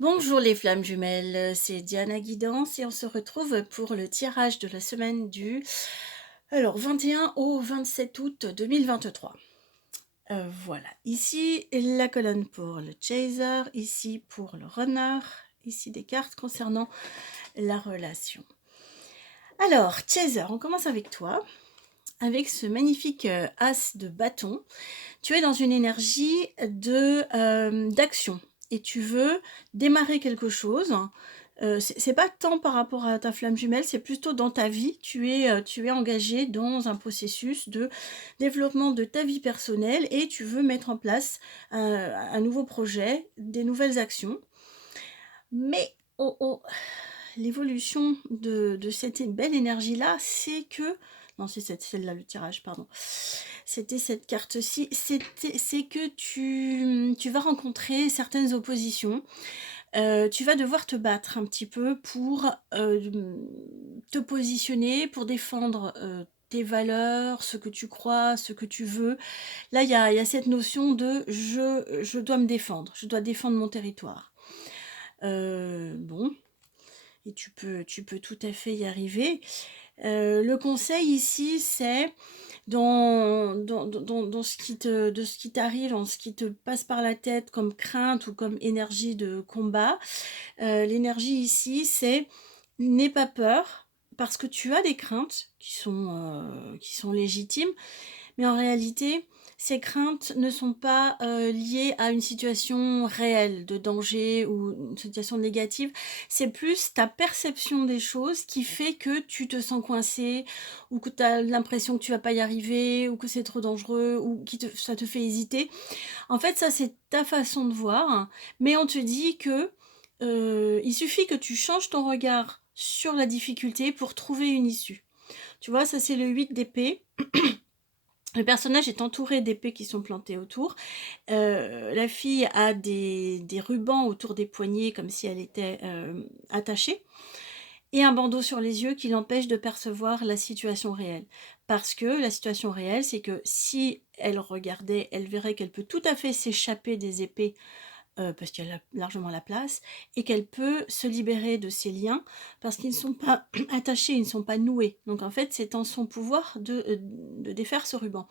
Bonjour les flammes jumelles, c'est Diana Guidance et on se retrouve pour le tirage de la semaine du 21 au 27 août 2023. Voilà, ici la colonne pour le chaser, ici pour le runner, ici des cartes concernant la relation. Alors, chaser, on commence avec toi, avec ce magnifique as de bâton. Tu es dans une énergie d'action et tu veux démarrer quelque chose. C'est pas tant par rapport à ta flamme jumelle, c'est plutôt dans ta vie. Tu es engagé dans un processus de développement de ta vie personnelle et tu veux mettre en place un nouveau projet, des nouvelles actions. Mais l'évolution de cette belle énergie-là, c'est que... Non, c'est celle-là le tirage, pardon. C'était cette carte-ci. C'est que tu vas rencontrer certaines oppositions. Tu vas devoir te battre un petit peu pour te positionner, pour défendre tes valeurs, ce que tu crois, ce que tu veux. Là, il y a cette notion de je dois me défendre, je dois défendre mon territoire. Bon, et tu peux tout à fait y arriver. Le conseil ici, c'est dans de ce qui t'arrive, dans ce qui te passe par la tête comme crainte ou comme énergie de combat. L'énergie ici, c'est n'aie pas peur, parce que tu as des craintes qui sont légitimes, mais en réalité, ces craintes ne sont pas liées à une situation réelle de danger ou une situation négative. C'est plus ta perception des choses qui fait que tu te sens coincé ou que tu as l'impression que tu vas pas y arriver ou que c'est trop dangereux ou ça te fait hésiter. En fait, ça, c'est ta façon de voir, mais on te dit que il suffit que tu changes ton regard sur la difficulté pour trouver une issue. Tu vois, ça c'est le 8 d'épée. Le personnage est entouré d'épées qui sont plantées autour. La fille a des rubans autour des poignets comme si elle était attachée et un bandeau sur les yeux qui l'empêche de percevoir la situation réelle. Parce que la situation réelle, c'est que si elle regardait, elle verrait qu'elle peut tout à fait s'échapper des épées parce qu'il y a largement la place, et qu'elle peut se libérer de ces liens parce qu'ils ne sont pas attachés, ils ne sont pas noués. Donc en fait, c'est en son pouvoir de défaire ce ruban.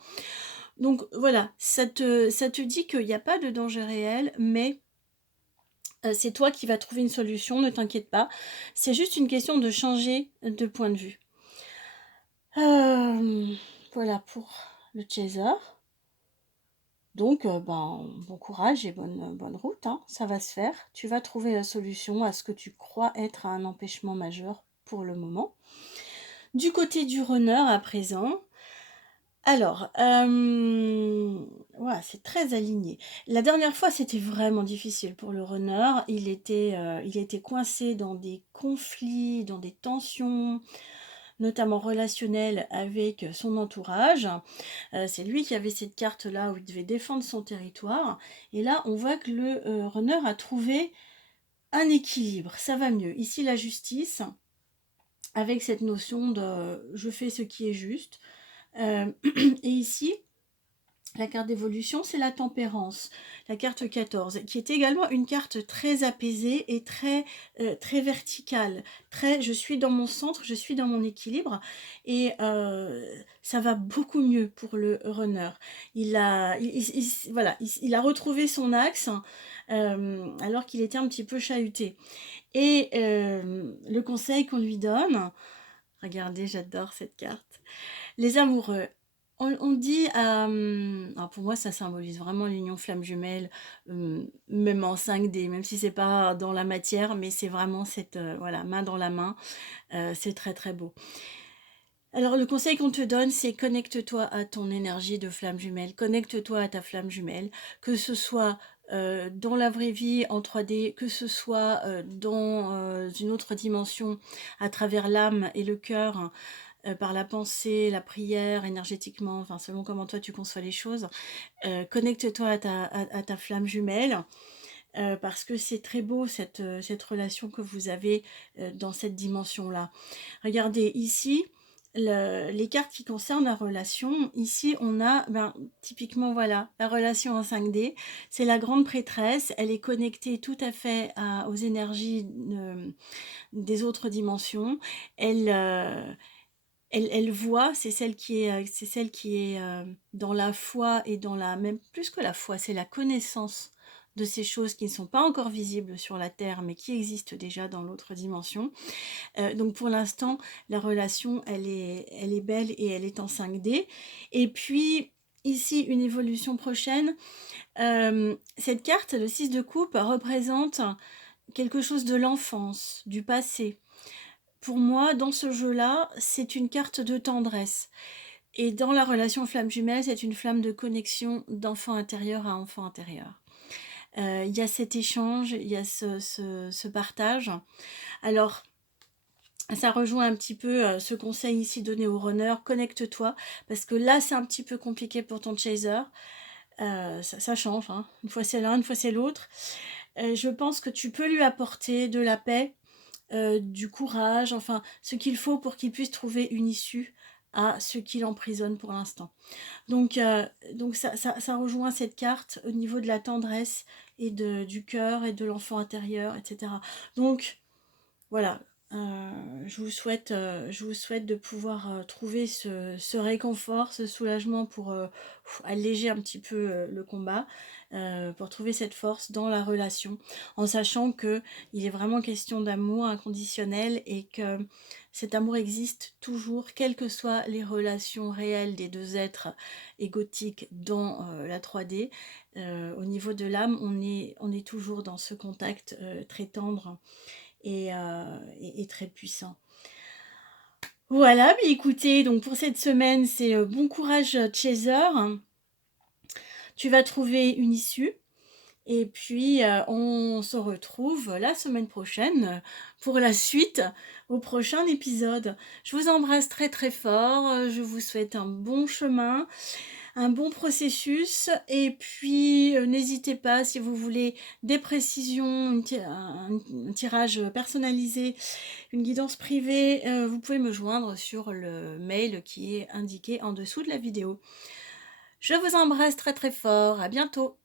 Donc voilà, ça te dit qu'il n'y a pas de danger réel, mais c'est toi qui vas trouver une solution, ne t'inquiète pas. C'est juste une question de changer de point de vue. Voilà pour le chaser. Donc, bon courage et bonne route, hein, ça va se faire. Tu vas trouver la solution à ce que tu crois être un empêchement majeur pour le moment. Du côté du runner à présent, alors, voilà, c'est très aligné. La dernière fois, c'était vraiment difficile pour le runner. Il était coincé dans des conflits, dans des tensions, notamment relationnelles avec son entourage. C'est lui qui avait cette carte-là où il devait défendre son territoire. Et là, on voit que le runner a trouvé un équilibre. Ça va mieux. Ici, la justice, avec cette notion de je fais ce qui est juste. Et ici, la carte d'évolution, c'est la tempérance, la carte 14, qui est également une carte très apaisée et très verticale. Je suis dans mon centre, je suis dans mon équilibre, et ça va beaucoup mieux pour le runner. Voilà, il a retrouvé son axe alors qu'il était un petit peu chahuté. Et le conseil qu'on lui donne, regardez, j'adore cette carte. Les amoureux. On dit, alors pour moi ça symbolise vraiment l'union flamme jumelle, même en 5D, même si c'est pas dans la matière, mais c'est vraiment cette voilà, main dans la main, c'est très très beau. Alors le conseil qu'on te donne, c'est connecte-toi à ton énergie de flamme jumelle, connecte-toi à ta flamme jumelle, que ce soit dans la vraie vie en 3D, que ce soit dans une autre dimension à travers l'âme et le cœur, par la pensée, la prière, énergétiquement, enfin selon comment toi tu conçois les choses. Connecte-toi à ta flamme jumelle, parce que c'est très beau cette relation que vous avez dans cette dimension-là. Regardez ici, les cartes qui concernent la relation, ici on a typiquement voilà, la relation en 5D, c'est la grande prêtresse, elle est connectée tout à fait aux énergies des autres dimensions, elle, elle voit, c'est celle qui est dans la foi et dans la, même plus que la foi, c'est la connaissance de ces choses qui ne sont pas encore visibles sur la Terre, mais qui existent déjà dans l'autre dimension. Donc pour l'instant, la relation, elle est belle et elle est en 5D. Et puis ici, une évolution prochaine. Cette carte, le 6 de coupe, représente quelque chose de l'enfance, du passé. Pour moi, dans ce jeu-là, c'est une carte de tendresse. Et dans la relation flamme jumelle, c'est une flamme de connexion d'enfant intérieur à enfant intérieur. Il y a cet échange, il y a ce partage. Alors, ça rejoint un petit peu ce conseil ici donné au runner, connecte-toi, parce que là, c'est un petit peu compliqué pour ton chaser. Ça change, hein. Une fois c'est l'un, une fois c'est l'autre. Je pense que tu peux lui apporter de la paix, du courage, enfin, ce qu'il faut pour qu'il puisse trouver une issue à ce qui l'emprisonne pour l'instant. Donc ça rejoint cette carte au niveau de la tendresse et du cœur et de l'enfant intérieur, etc. Donc, voilà, je vous souhaite de pouvoir trouver ce réconfort, ce soulagement pour alléger un petit peu le combat, pour trouver cette force dans la relation, en sachant qu'il est vraiment question d'amour inconditionnel et que cet amour existe toujours, quelles que soient les relations réelles des deux êtres égotiques dans la 3D. Au niveau de l'âme, on est toujours dans ce contact très tendre et très puissant. Voilà, mais écoutez, donc pour cette semaine, c'est bon courage Chaser. Tu vas trouver une issue. Et puis, on se retrouve la semaine prochaine pour la suite, au prochain épisode. Je vous embrasse très très fort. Je vous souhaite un bon chemin, un bon processus. Et puis, n'hésitez pas, si vous voulez des précisions, un tirage personnalisé, une guidance privée, vous pouvez me joindre sur le mail qui est indiqué en dessous de la vidéo. Je vous embrasse très très fort. À bientôt.